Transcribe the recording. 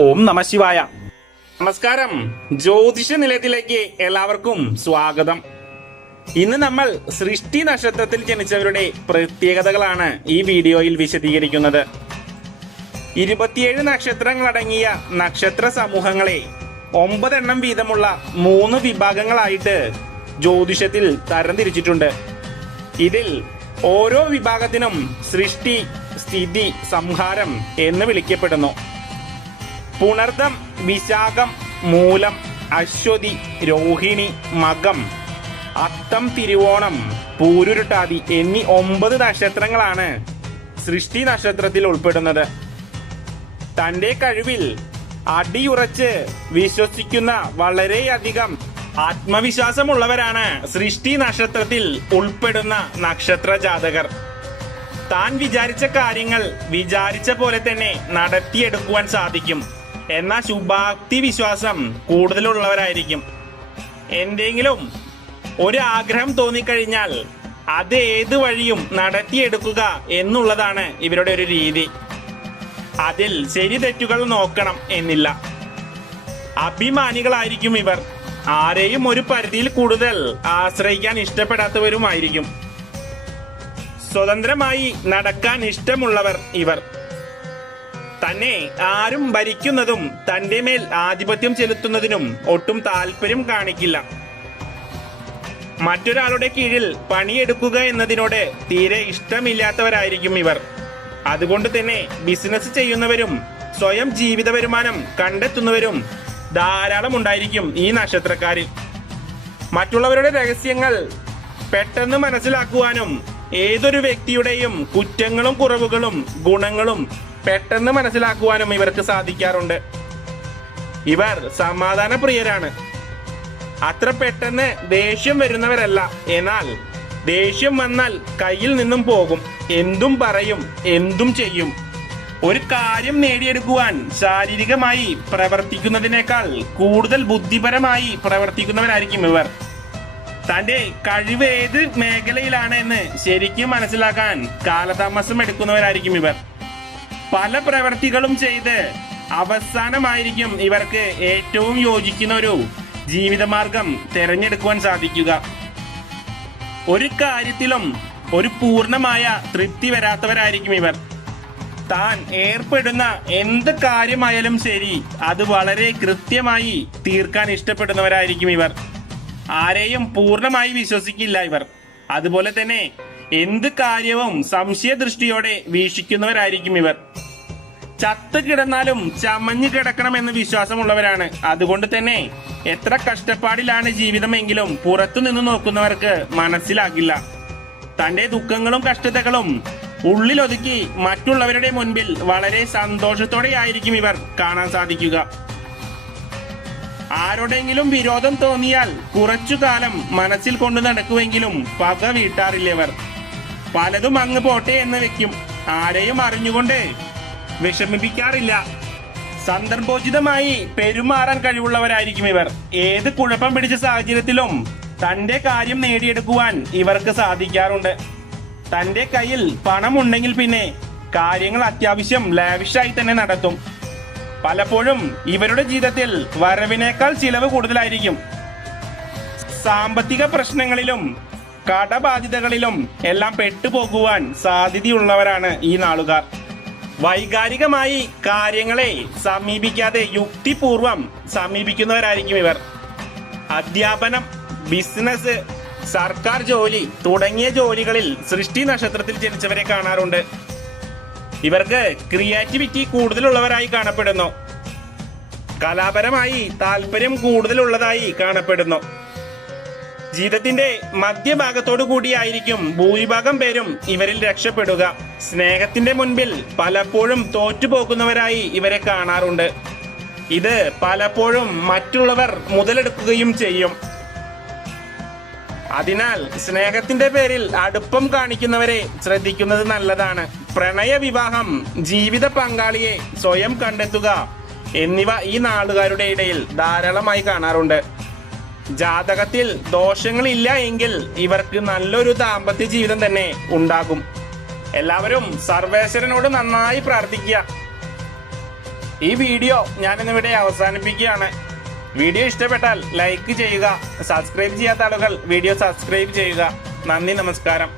ഓം നമഃശിവായ. നമസ്കാരം. ജ്യോതിഷ നിലയത്തിലേക്ക് എല്ലാവർക്കും സ്വാഗതം. ഇന്ന് നമ്മൾ സൃഷ്ടി നക്ഷത്രത്തിൽ ജനിച്ചവരുടെ പ്രത്യേകതകളാണ് ഈ വീഡിയോയിൽ വിശദീകരിക്കുന്നത്. 27 നക്ഷത്രങ്ങളടങ്ങിയ നക്ഷത്ര സമൂഹങ്ങളെ 9 എണ്ണം വീതമുള്ള 3 വിഭാഗങ്ങളായിട്ട് ജ്യോതിഷത്തിൽ തരംതിരിച്ചിട്ടുണ്ട്. ഇതിൽ ഓരോ വിഭാഗത്തിനും സൃഷ്ടി, സ്ഥിതി, സംഹാരം എന്ന് വിളിക്കപ്പെടുന്നു. പുണർദം, വിശാഖം, മൂലം, അശ്വതി, രോഹിണി, മകം, അത്തം, തിരുവോണം, പൂരുരുട്ടാതി എന്നീ 9 നക്ഷത്രങ്ങളാണ് സൃഷ്ടി നക്ഷത്രത്തിൽ ഉൾപ്പെടുന്നത്. തന്റെ കഴിവിൽ അടിയുറച്ച് വിശ്വസിക്കുന്ന വളരെയധികം ആത്മവിശ്വാസമുള്ളവരാണ് സൃഷ്ടി നക്ഷത്രത്തിൽ ഉൾപ്പെടുന്ന നക്ഷത്ര ജാതകർ. താൻ വിചാരിച്ച കാര്യങ്ങൾ വിചാരിച്ച പോലെ തന്നെ നടത്തിയെടുക്കുവാൻ സാധിക്കും എന്ന ശുഭാപ്തി വിശ്വാസം കൂടുതലുള്ളവരായിരിക്കും. എന്തെങ്കിലും ഒരു ആഗ്രഹം തോന്നിക്കഴിഞ്ഞാൽ അത് ഏത് വഴിയും നടത്തിയെടുക്കുക എന്നുള്ളതാണ് ഇവരുടെ ഒരു രീതി. അതിൽ ശരി തെറ്റുകൾ നോക്കണം എന്നില്ല. അഭിമാനികളായിരിക്കും ഇവർ. ആരെയും ഒരു പരിധിയിൽ കൂടുതൽ ആശ്രയിക്കാൻ ഇഷ്ടപ്പെടാത്തവരുമായിരിക്കും. സ്വതന്ത്രമായി നടക്കാൻ ഇഷ്ടമുള്ളവർ ഇവർ. തന്നെ ആരും ഭരിക്കുന്നതും തന്റെ മേൽ ആധിപത്യം ചെലുത്തുന്നതിനും ഒട്ടും താല്പര്യം കാണിക്കില്ല. മറ്റൊരാളുടെ കീഴിൽ പണിയെടുക്കുക എന്നതിനോട് തീരെ ഇഷ്ടമില്ലാത്തവരായിരിക്കും ഇവർ. അതുകൊണ്ട് തന്നെ ബിസിനസ് ചെയ്യുന്നവരും സ്വയം ജീവിത വരുമാനം കണ്ടെത്തുന്നവരും ധാരാളം ഉണ്ടായിരിക്കും ഈ നക്ഷത്രക്കാരിൽ. മറ്റുള്ളവരുടെ രഹസ്യങ്ങൾ പെട്ടെന്ന് മനസ്സിലാക്കുവാനും ഏതൊരു വ്യക്തിയുടെയും കുറ്റങ്ങളും കുറവുകളും ഗുണങ്ങളും പെട്ടെന്ന് മനസ്സിലാക്കുവാനും ഇവർക്ക് സാധിക്കാറുണ്ട്. ഇവർ സമാധാന പ്രിയരാണ്. അത്ര പെട്ടെന്ന് ദേഷ്യം വരുന്നവരല്ല. എന്നാൽ ദേഷ്യം വന്നാൽ കയ്യിൽ നിന്നും പോകും. എന്തും പറയും, എന്തും ചെയ്യും. ഒരു കാര്യം നേടിയെടുക്കുവാൻ ശാരീരികമായി പ്രവർത്തിക്കുന്നതിനേക്കാൾ കൂടുതൽ ബുദ്ധിപരമായി പ്രവർത്തിക്കുന്നവരായിരിക്കും ഇവർ. തന്റെ കഴിവ് ഏത് മേഖലയിലാണ് എന്ന് ശരിക്കും മനസ്സിലാക്കാൻ കാലതാമസം എടുക്കുന്നവരായിരിക്കും ഇവർ. പല പ്രവർത്തികളും ചെയ്ത് അവസാനമായിരിക്കും ഇവർക്ക് ഏറ്റവും യോജിക്കുന്ന ഒരു ജീവിതമാർഗം തിരഞ്ഞെടുക്കുവാൻ സാധിക്കുക. ഒരു കാര്യത്തിലും ഒരു പൂർണ്ണമായ തൃപ്തി വരാത്തവരായിരിക്കും ഇവർ. താൻ ഏർപ്പെടുന്ന എന്ത് കാര്യമായാലും ശരി അത് വളരെ കൃത്യമായി തീർക്കാൻ ഇഷ്ടപ്പെടുന്നവരായിരിക്കും ഇവർ. ആരെയും പൂർണ്ണമായി വിശ്വസിക്കില്ല ഇവർ. അതുപോലെ തന്നെ എന്ത് കാര്യവും സംശയദൃഷ്ടിയോടെ വീക്ഷിക്കുന്നവരായിരിക്കും ഇവർ. ചത്ത് കിടന്നാലും ചമഞ്ഞു കിടക്കണമെന്ന് വിശ്വാസമുള്ളവരാണ്. അതുകൊണ്ട് തന്നെ എത്ര കഷ്ടപ്പാടിലാണ് ജീവിതമെങ്കിലും പുറത്തു നിന്ന് നോക്കുന്നവർക്ക് മനസ്സിലാകില്ല. തന്റെ ദുഃഖങ്ങളും കഷ്ടതകളും ഉള്ളിലൊതുക്കി മറ്റുള്ളവരുടെ മുൻപിൽ വളരെ സന്തോഷത്തോടെയായിരിക്കും ഇവർ കാണാൻ സാധിക്കുക. ആരോടെങ്കിലും വിരോധം തോന്നിയാൽ കുറച്ചു കാലം മനസ്സിൽ കൊണ്ടു നടക്കുമെങ്കിലും പക വീട്ടാറില്ലവർ. പലതും അങ്ങ് പോട്ടെ എന്ന് വെക്കും. ആരെയും അറിഞ്ഞുകൊണ്ട് വിഷമിപ്പിക്കാറില്ല. സന്ദർഭോചിതമായി പെരുമാറാൻ കഴിവുള്ളവരായിരിക്കും ഇവർ. ഏത് കുഴപ്പം പിടിച്ച സാഹചര്യത്തിലും തന്റെ കാര്യം നേടിയെടുക്കുവാൻ ഇവർക്ക് സാധിക്കാറുണ്ട്. തന്റെ കയ്യിൽ പണം ഉണ്ടെങ്കിൽ പിന്നെ കാര്യങ്ങൾ അത്യാവശ്യം ലാവിഷായി തന്നെ നടത്തും. പലപ്പോഴും ഇവരുടെ ജീവിതത്തിൽ വരവിനേക്കാൾ ചിലവ് കൂടുതലായിരിക്കും. സാമ്പത്തിക പ്രശ്നങ്ങളിലും കടബാധ്യതകളിലും എല്ലാം പെട്ടുപോകുവാൻ സാധ്യതയുള്ളവരാണ് ഈ നാളുകാർ. വൈകാരികമായി കാര്യങ്ങളെ സമീപിക്കാതെ യുക്തിപൂർവം സമീപിക്കുന്നവരായിരിക്കും ഇവർ. അധ്യാപനം, ബിസിനസ്, സർക്കാർ ജോലി തുടങ്ങിയ ജോലികളിൽ സൃഷ്ടി നക്ഷത്രത്തിൽ ജനിച്ചവരെ കാണാറുണ്ട്. ഇവർക്ക് ക്രിയേറ്റിവിറ്റി കൂടുതലുള്ളവരായി കാണപ്പെടുന്നു. കലാപരമായി താല്പര്യം കൂടുതലുള്ളതായി കാണപ്പെടുന്നു. ജീവിതത്തിന്റെ മധ്യഭാഗത്തോടു കൂടിയായിരിക്കും ഭൂരിഭാഗം പേരും ഇവരിൽ രക്ഷപ്പെടുക. സ്നേഹത്തിന്റെ മുൻപിൽ പലപ്പോഴും തോറ്റുപോകുന്നവരായി ഇവരെ കാണാറുണ്ട്. ഇത് പലപ്പോഴും മറ്റുള്ളവർ മുതലെടുക്കുകയും ചെയ്യും. അതിനാൽ സ്നേഹത്തിന്റെ പേരിൽ അടുപ്പം കാണിക്കുന്നവരെ ശ്രദ്ധിക്കുന്നത് നല്ലതാണ്. പ്രണയ വിവാഹം, ജീവിത പങ്കാളിയെ സ്വയം കണ്ടെത്തുക എന്നിവ ഈ നാളുകാരുടെ ഇടയിൽ ധാരാളമായി കാണാറുണ്ട്. ജാതകത്തിൽ ദോഷങ്ങളില്ല എങ്കിൽ ഇവർക്ക് നല്ലൊരു ദാമ്പത്യ ജീവിതം തന്നെ ഉണ്ടാകും. എല്ലാവരും സർവേശ്വരനോട് നന്നായി പ്രാർത്ഥിക്കുക. ഈ വീഡിയോ ഞാനിന്നിവിടെ അവസാനിപ്പിക്കുകയാണ്. വീഡിയോ ഇഷ്ടപ്പെട്ടാൽ ലൈക്ക് ചെയ്യുക. സബ്സ്ക്രൈബ് ചെയ്യാത്ത ആളുകൾ വീഡിയോ സബ്സ്ക്രൈബ് ചെയ്യുക. നന്ദി, നമസ്കാരം.